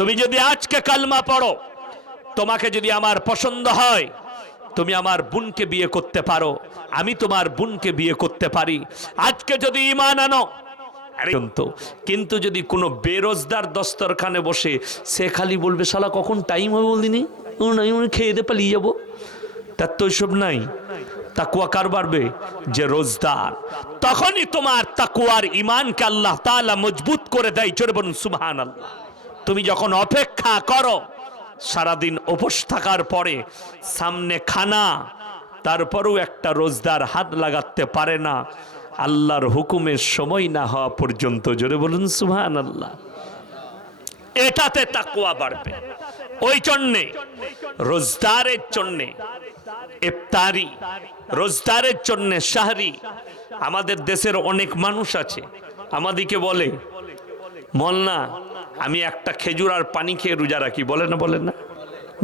তুমি যদি আজকে কালমা পড়ো, তোমাকে যদি আমার পছন্দ হয়, তুমি আমার বোনকে বিয়ে করতে পারো। আমি তোমার বোনকে বিয়ে করতে পারি। আজকে যদি ইমান আনো কিন্তু যদি কোনো বেরোজদার দস্তরখানে বসে সে খালি বলবে, শালা, কখন টাইম হবে বলিনি খেয়ে দে, পালিয়ে যাব। তার তো ওইসব নাই। তাকুয়া কার বাড়বে? যে রোজদার। তখনই তোমার তাকুয়ার ইমানকে আল্লাহ তালা মজবুত করে দেয়, জোরে বলুন সুবহান আল্লাহ তুমি যখন অপেক্ষা করো, সারাদিন উপোস থাকার পরে সামনে খানা, তারপরেও একটা রোজদার হাত লাগাতে পারে না। আল্লাহর হুকুমের সময় না হওয়া পর্যন্ত জোরে বলুন সুবহান আল্লাহ এটাতে তাকুয়া বাড়বে। ওই জন্যে, রোজদারের জন্যে ইফতারি, রোজদারের জন্যে শাহরি। আমাদের দেশের অনেক মানুষ আছে, আমাদিকে বলে, মলনা আমি একটা খেজুর আর পানি খেয়ে রোজা রাখি, বলে না বলে না?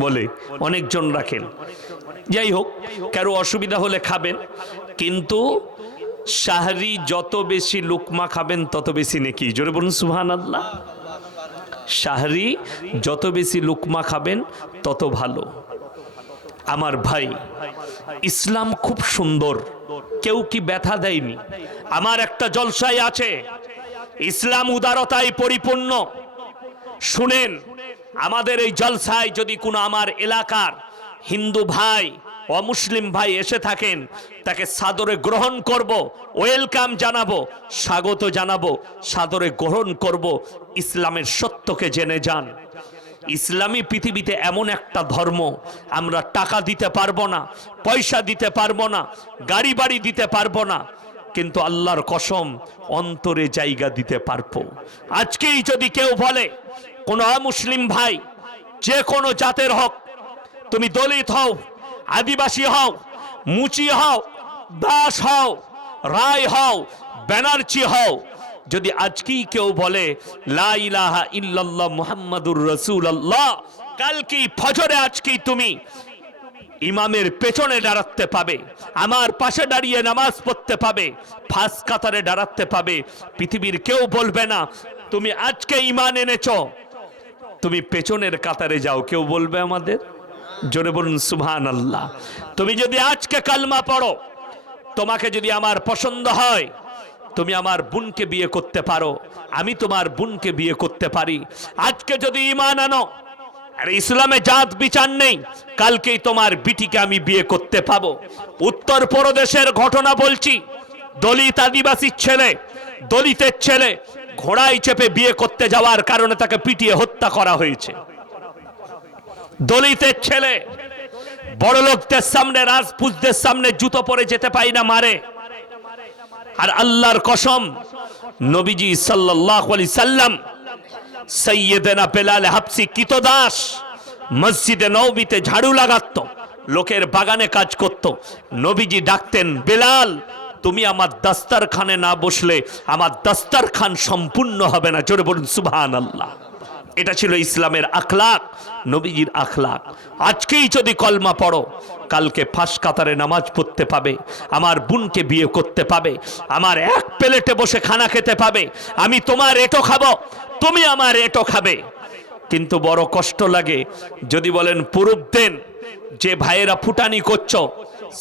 বলে। অনেকজন রাখেন। যাই হোক, কারও অসুবিধা হলে খাবেন, কিন্তু শাহরি যত বেশি লুকমা খাবেন, তত বেশি নেকি। জোরে বলুন সুহান আল্লাহ শাহরি যত বেশি লুকমা খাবেন, তত ভালো। আমার ভাই, ইসলাম খুব সুন্দর। কেউ কি ব্যথা দেয়নি? আমার একটা জলসায় আছে। ইসলাম উদারতায় পরিপূর্ণ। শুনেন, আমাদের এই জলসায় যদি কোনো আমার এলাকার হিন্দু ভাই অমুসলিম ভাই এসে থাকেন, তাকে সাদরে গ্রহণ করব, ওয়েলকাম জানাব, স্বাগত জানাব, সাদরে গ্রহণ করব, ইসলামের সত্যকে জেনে যান। ইসলামী পৃথিবীতে এমন একটা ধর্ম, আমরা টাকা দিতে পারব না, পয়সা দিতে পারব না, গাড়ি বাড়ি দিতে পারব না কিন্তু আল্লাহর কসম অন্তরে জায়গা দিতে পারব। আজকেই যদি কেউ বলে, কোনো অমুসলিম ভাই, যে কোনো জাতের হোক, তুমি দলিত হও, আদিবাসী হও, মুচি হও, দাস হও, রায় হও, ব্যানার্জি হও, যদি আজকেই কেউ বলে, লা ইলাহা ইল্লাল্লাহ মুহাম্মাদুর রাসূলুল্লাহ, কালকেই ফজরে আজকেই তুমি ইমামের পেছনে দাঁড়াতে পাবে, আমার পাশে দাঁড়িয়ে নামাজ পড়তে পাবে, ফাঁস কাতারে দাঁড়াতে পাবে। পৃথিবীর কেউ বলবে না, তুমি আজকে ইমান এনেছো, তুমি পেছনের কাতারে যাও। কেউ বলবে আমাদের? জোরে বলুন সুবহান আল্লাহ তুমি যদি আজকে কালমা পড়ো, তোমাকে যদি আমার পছন্দ হয়, তুমি আমার বোনকে বিয়ে করতে পারো। আমি তোমার বোনকে বিয়ে করতে পারি। আজকে যদি ইমান আনো আর ইসলামে জাত বিচার নেই। কালকেই তোমার বিটিকে আমি বিয়ে করতে পাবো। উত্তর প্রদেশের ঘটনা বলছি। দলিত আদিবাসীর ছেলে, দলিতের ছেলে ঘোড়ায় চেপে বিয়ে করতে যাওয়ার কারণে তাকে পিটিয়ে হত্যা করা হয়েছে। দলিতের ছেলে বড় লোকদের সামনে, রাজপুতদের সামনে জুতো পরে যেতে পাই না, মারে। আর আল্লাহর কসম, নবীজি সাল্লাল্লাহু আলাইহি সাল্লাম সৈয়দেনা বেলাল হাফসি কিতদাস মসজিদে নবীতে ঝাড়ু লাগাতো, লোকের বাগানে কাজ করত। নবীজি ডাকতেন, বেলাল, তুমি আমার দাস্তারখানে না বসলে আমার দাস্তারখান সম্পূর্ণ হবে না। জোরে বলুন, সুবহানাল্লাহ। আল্লাহ এটা ছিল ইসলামের আখলাক, নবীজির আখলাক। আজকেই যদি কলমা পড়ো, কালকে ফাঁস কাতারে নামাজ পড়তে পাবে, আমার বোনকে বিয়ে করতে পাবে, আমার এক প্লেটে বসে খানা খেতে পাবে, আমি তোমার এটো খাব, তুমি আমার এটো খাবে। কিন্তু বড় কষ্ট লাগে, যদি বলেন পুরুপ দেন, যে ভাইয়েরা ফুটানি করছ,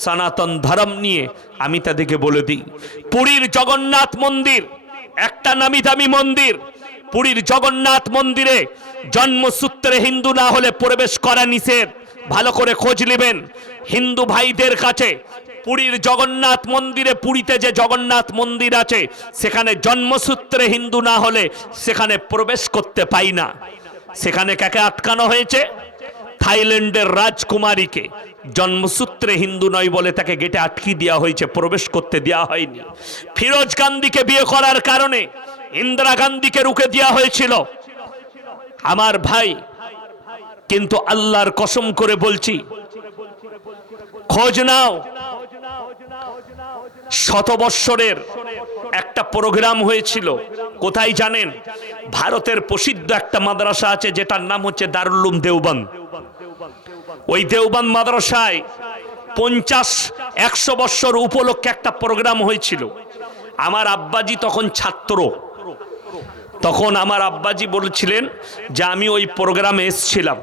সনাতন ধর্ম নিয়ে, আমি তাদেরকে বলে দিই, পুরীর জগন্নাথ মন্দির, একটা নামি দামি মন্দির পুরীর জগন্নাথ মন্দিরে জন্মসূত্রে হিন্দু না হলে প্রবেশ করা নিষেধ। ভালো করে খোঁজ নেবেন। হিন্দু ভাইদের কাছে পুরীর জগন্নাথ মন্দিরে, পুরীতে যে জগন্নাথ মন্দির আছে, সেখানে জন্মসূত্রে হিন্দু না হলে সেখানে প্রবেশ করতে পাই না। সেখানে কাকে আটকানো হয়েছে? থাইল্যান্ডের রাজকুমারীকে। জন্মসূত্রে হিন্দু নয় বলে তাকে গেটে আটকি দেওয়া হয়েছে, প্রবেশ করতে দেওয়া হয়নি। ফিরোজ গান্ধীকে বিয়ে করার কারণে ইন্দিরা গান্ধীকে রুখে দেওয়া হয়েছিল। আমার ভাই, কিন্তু আল্লাহর কসম করে বলছি, খোঁজ নাও। শত বৎসরের একটা প্রোগ্রাম হয়েছিল, কোথায় জানেন? ভারতের প্রসিদ্ধ একটা মাদ্রাসা আছে, যেটার নাম হচ্ছে দারুল্লুম দেওবান ওই দেওবান মাদ্রাসায় পঞ্চাশ, একশো বৎসর উপলক্ষে একটা প্রোগ্রাম হয়েছিল। আমার আব্বাজি তখন ছাত্র। তখন আমার আব্বাজি বলছিলেন যে আমি ওই প্রোগ্রামে এসছিলাম।